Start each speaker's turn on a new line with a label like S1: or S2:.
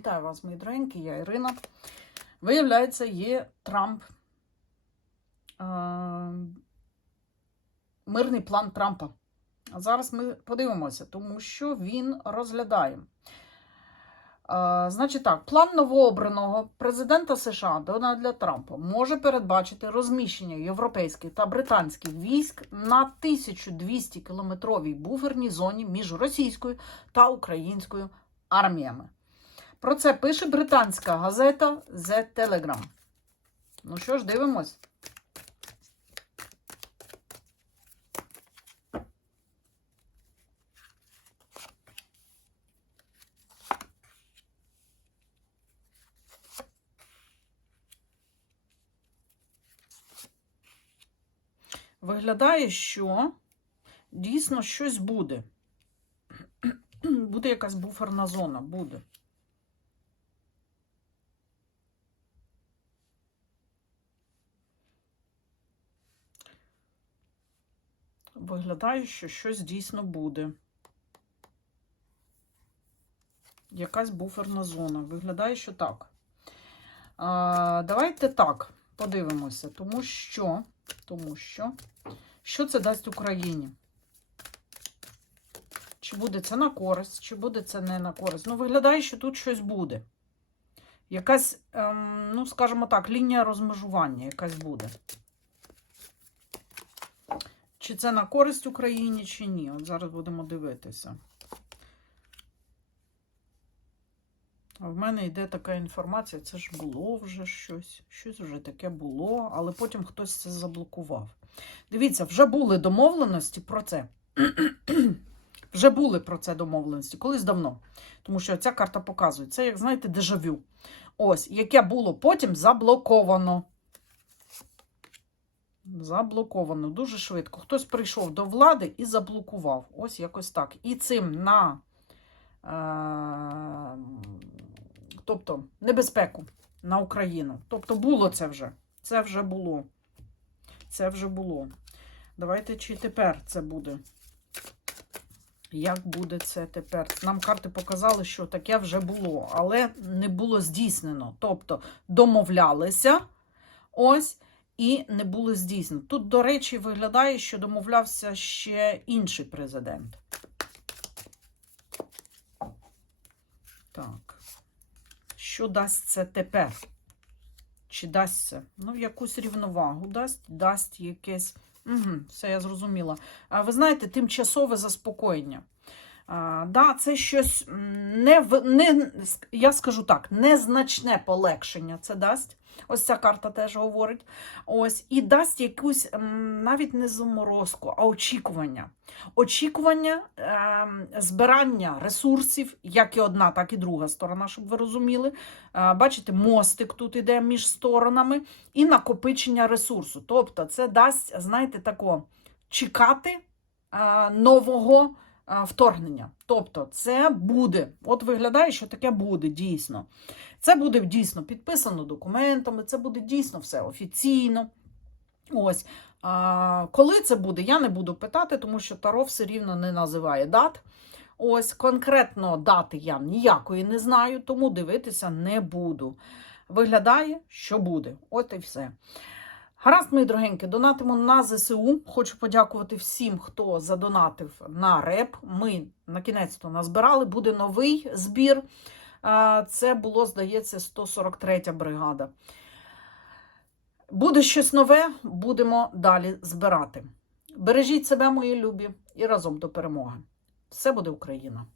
S1: Вітаю вас, мої дорогенькі, я Ірина. Виявляється, є Трамп. Мирний план Трампа. А зараз ми подивимося, тому що він розглядає. Значить так, план новообраного президента США Дональда Трампа може передбачити розміщення європейських та британських військ на 1200-кілометровій буферній зоні між російською та українською арміями. Про це пише британська газета The Telegram. Ну що ж, дивимось. Виглядає, що дійсно щось буде. Буде якась буферна зона, буде. Виглядає, що щось дійсно буде. Якась буферна зона. Виглядає, що так. А, давайте так подивимося, тому що, тому що, що це дасть Україні? Чи буде це на користь, чи буде це не на користь. Ну, виглядає, що тут щось буде. Якась, ем, ну, скажімо так, лінія розмежування якась буде. Чи це на користь Україні, чи ні? От зараз будемо дивитися. А в мене йде така інформація, це ж було вже щось, щось вже таке було, але потім хтось це заблокував. Дивіться, вже були домовленості про це. Вже були про це домовленості, колись давно. Тому що ця карта показує. Це, як знаєте, дежавю. Ось, яке було потім заблоковано. Заблоковано дуже швидко. Хтось прийшов до влади і заблокував. Ось якось так. І цим на е, тобто, небезпеку на Україну. Тобто було це вже. Це вже було. Це вже було. Давайте чи тепер це буде. Як буде це тепер? Нам карти показали, що таке вже було, але не було здійснено. Тобто домовлялися ось і не було здійснено. Тут, до речі, виглядає, що домовлявся ще інший президент. Так. Що дасть це тепер? Чи дасть це? Ну, якусь рівновагу дасть, дасть якесь. Угу, все, я зрозуміла. А ви знаєте, тимчасове заспокоєння. Да, це щось не, не, я скажу так, незначне полегшення це дасть. Ось ця карта теж говорить. Ось, і дасть якусь навіть не заморозку, а очікування. Очікування ем, збирання ресурсів, як і одна, так і друга сторона, щоб ви розуміли. Е, бачите, мостик тут іде між сторонами, і накопичення ресурсу. Тобто, це дасть, знаєте, тако чекати е, нового е, вторгнення. Тобто, це буде, от виглядає, що таке буде дійсно. Це буде дійсно підписано документами, це буде дійсно все офіційно. Ось. А, коли це буде, я не буду питати, тому що Таро все рівно не називає дат. Ось конкретно дати я ніякої не знаю, тому дивитися не буду. Виглядає, що буде. От і все. Гаразд, мої дорогенькі, донатимо на ЗСУ. Хочу подякувати всім, хто задонатив на реп. Ми на кінець то назбирали. Буде новий збір. Це було, здається, 143 бригада. Буде щось нове, будемо далі збирати. Бережіть себе, мої любі, і разом до перемоги. Все буде Україна!